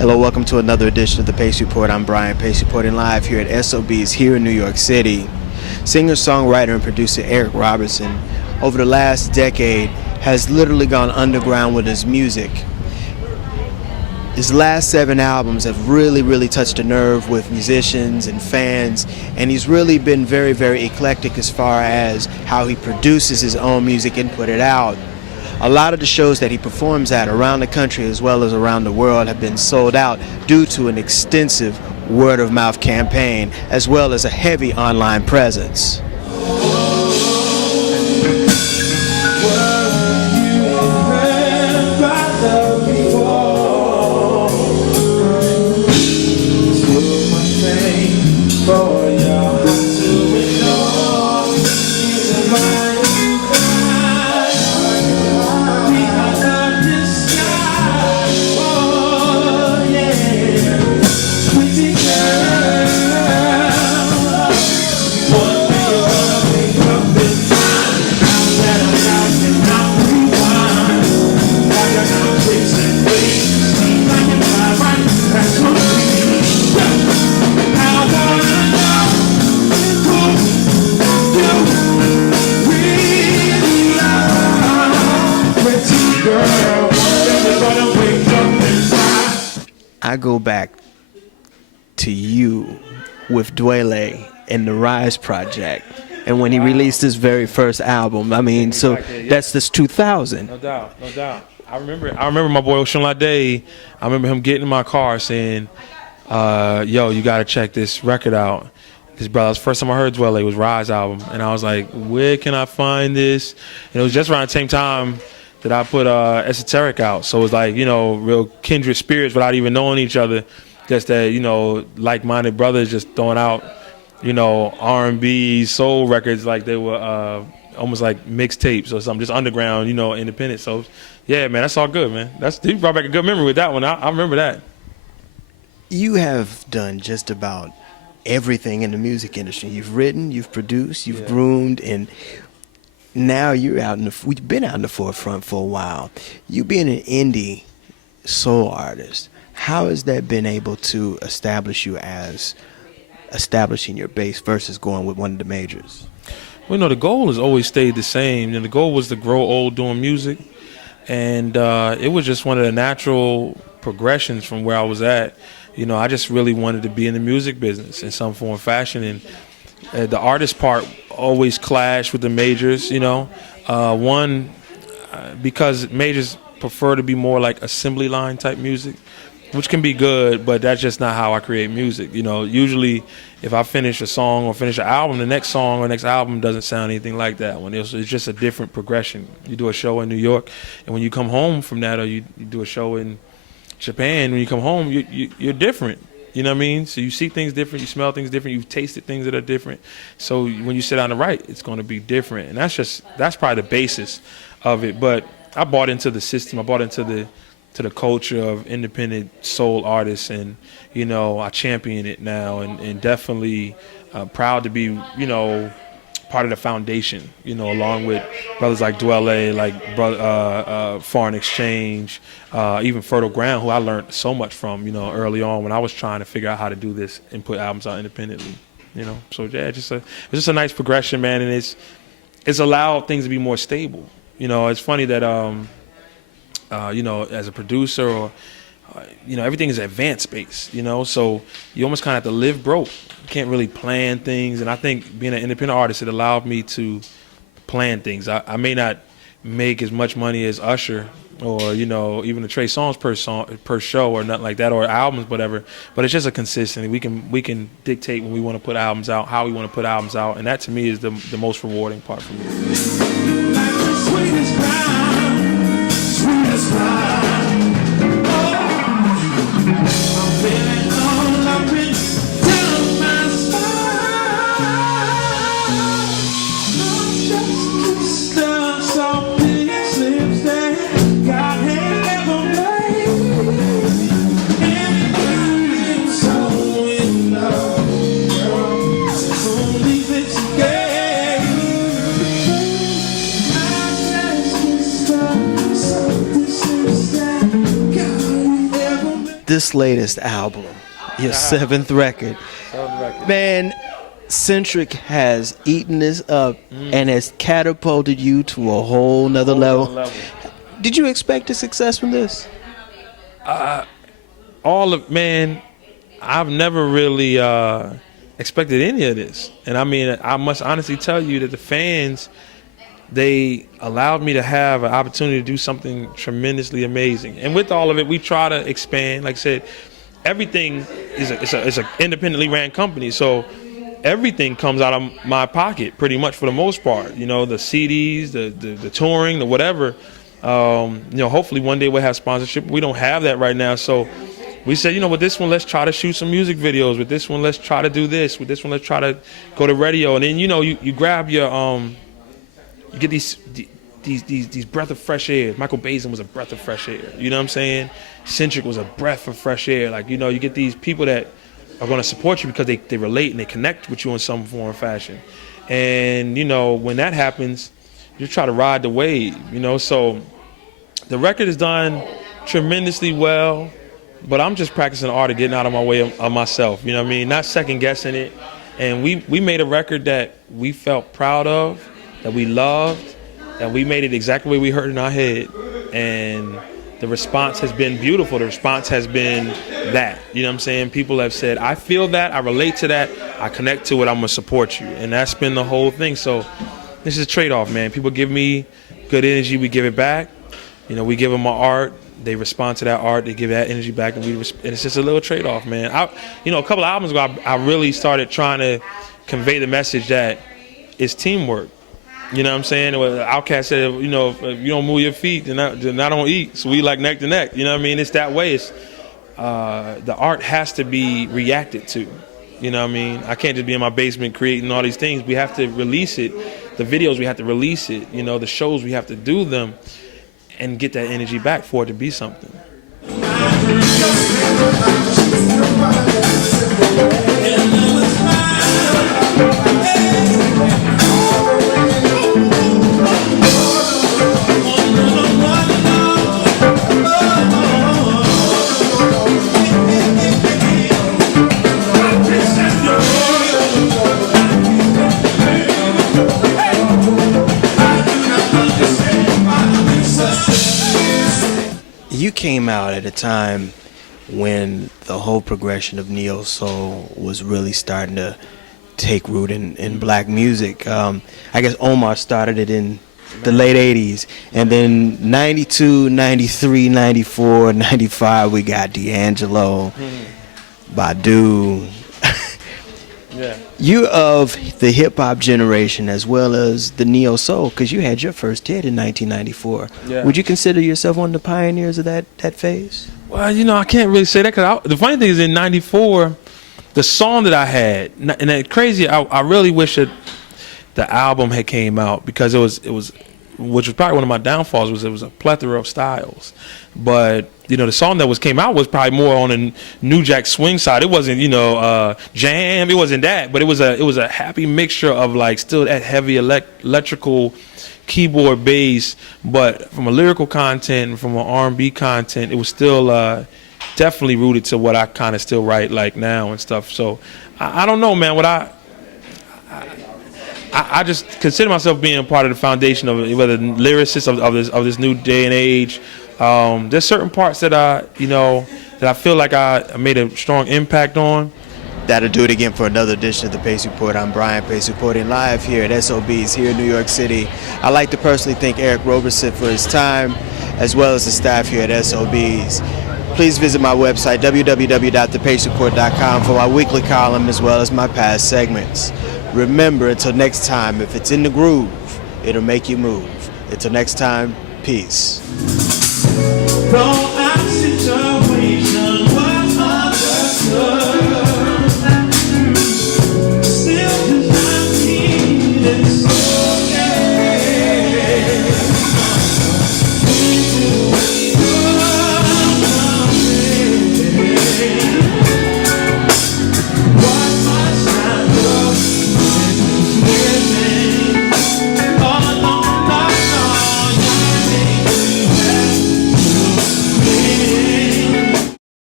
Hello, welcome to another edition of the Pace Report. I'm Brian Pace, reporting live here at SOB's here in New York City. Singer, songwriter, and producer Eric Roberson, over the last decade, has literally gone underground with his music. His last 7 albums have really touched a nerve with musicians and fans, and he's really been very eclectic as far as how he produces his own music and put it out. A lot of the shows that he performs at around the country as well as around the world have been sold out due to an extensive word-of-mouth campaign as well as a heavy online presence. I go back to you with Dwele and the Rise Project, and when he released his very first album. I mean, so that's this 2000. No doubt. I remember my boy Oshunlade. I remember him getting in my car saying, "Yo, you gotta check this record out." His brother's first time I heard Dwele was Rise album, and I was like, "Where can I find this?" And it was just around the same time that I put Esoteric out. So it was like, real kindred spirits without even knowing each other. Just that, like-minded brothers just throwing out, R&B, soul records like they were almost like mixtapes or something, just underground, independent. So, yeah, man, that's all good, man. You brought back a good memory with that one. I remember that. You have done just about everything in the music industry. You've written, you've produced, you've groomed, and now you've been out in the forefront for a while. You being an indie soul artist, how has that been able to establish you as establishing your base versus going with one of the majors? Well, the goal has always stayed the same. And the goal was to grow old doing music. And it was just one of the natural progressions from where I was at. I just really wanted to be in the music business in some form or fashion. And the artist part always clashed with the majors, because majors prefer to be more like assembly line type music, which can be good, but that's just not how I create music. Usually if I finish a song or finish an album, the next song or next album doesn't sound anything like that one. It's just a different progression. You do a show in New York, and when you come home from that, or you do a show in Japan, when you come home, you're different. You know what I mean? So you see things different, you smell things different, you've tasted things that are different. So when you sit down to write, it's going to be different. And that's probably the basis of it. But I bought into the system. I bought into the culture of independent soul artists, and I champion it now, and definitely proud to be part of the foundation, along with brothers like Dwele, like Foreign Exchange, even Fertile Ground, who I learned so much from, early on when I was trying to figure out how to do this and put albums out independently, So yeah, it's just a nice progression, man, and it's allowed things to be more stable. It's funny that as a producer or everything is advanced based, so you almost kind of have to live broke. You can't really plan things, and I think being an independent artist, it allowed me to plan things. I may not make as much money as Usher or even the Trey Songz per show or nothing like that, or albums, whatever, but it's just a consistency. We can dictate when we want to put albums out, how we want to put albums out, and that to me is the most rewarding part for me. this latest album, your seventh record, man, Centric has eaten this up and has catapulted you to a whole nother level. Did you expect a success from this? Man, I've never really expected any of this. And I mean, I must honestly tell you that the fans, they allowed me to have an opportunity to do something tremendously amazing. And with all of it, we try to expand. Like I said, everything is an independently ran company. So everything comes out of my pocket pretty much for the most part. You know, the CDs, the touring, the whatever. You know, hopefully one day we'll have sponsorship. We don't have that right now. So we said, you know, with this one, let's try to shoot some music videos. With this one, let's try to do this. With this one, let's try to go to radio. And then, you know, you grab your, you get these breath of fresh air. Michael Basin was a breath of fresh air. You know what I'm saying? Centric was a breath of fresh air. Like, you know, you get these people that are going to support you because they relate and they connect with you in some form or fashion. And, you know, when that happens, you try to ride the wave, you know. So the record is done tremendously well, but I'm just practicing the art of getting out of my way of myself, you know what I mean? Not second guessing it. And we made a record that we felt proud of, that we loved, that we made it exactly the way we heard it in our head. And the response has been beautiful. The response has been that, you know what I'm saying? People have said, I feel that, I relate to that, I connect to it, I'm gonna support you. And that's been the whole thing. So this is a trade-off, man. People give me good energy, we give it back. You know, we give them our art, they respond to that art, they give that energy back, and and it's just a little trade-off, man. You know, a couple of albums ago, I really started trying to convey the message that it's teamwork. You know what I'm saying? Outkast said, you know, if you don't move your feet, then I don't eat. So we like neck to neck. You know what I mean? It's that way. It's the art has to be reacted to. You know what I mean? I can't just be in my basement creating all these things. We have to release it. The videos, we have to release it. You know, the shows, we have to do them and get that energy back for it to be something. You came out at a time when the whole progression of neo soul was really starting to take root in black music. I guess Omar started it in the late 80s, and then 92, 93, 94, 95 we got D'Angelo, Badu. Yeah. You of the hip-hop generation as well as the neo-soul, because you had your first hit in 1994. Yeah. Would you consider yourself one of the pioneers of that phase? Well, you know, I can't really say that, because the funny thing is in 94, the song that I had, and it's crazy, I really wish that the album had came out, because it was, which was probably one of my downfalls, was it was a plethora of styles. But, you know, the song that came out was probably more on the New Jack Swing side. It wasn't, you know, jam. It wasn't that. But it was a happy mixture of, like, still that heavy electrical keyboard bass. But from a lyrical content and from an R&B content, it was still definitely rooted to what I kind of still write like now and stuff. So I don't know, man. What I just consider myself being part of the foundation of whether lyricist of this new day and age. There's certain parts that I feel like I made a strong impact on. That'll do it again for another edition of the Pace Report. I'm Brian Pace, reporting live here at SOBs here in New York City. I'd like to personally thank Eric Roberson for his time, as well as the staff here at SOBs. Please visit my website, www.thepacereport.com, for my weekly column as well as my past segments. Remember, until next time, if it's in the groove, it'll make you move. Until next time, peace. No.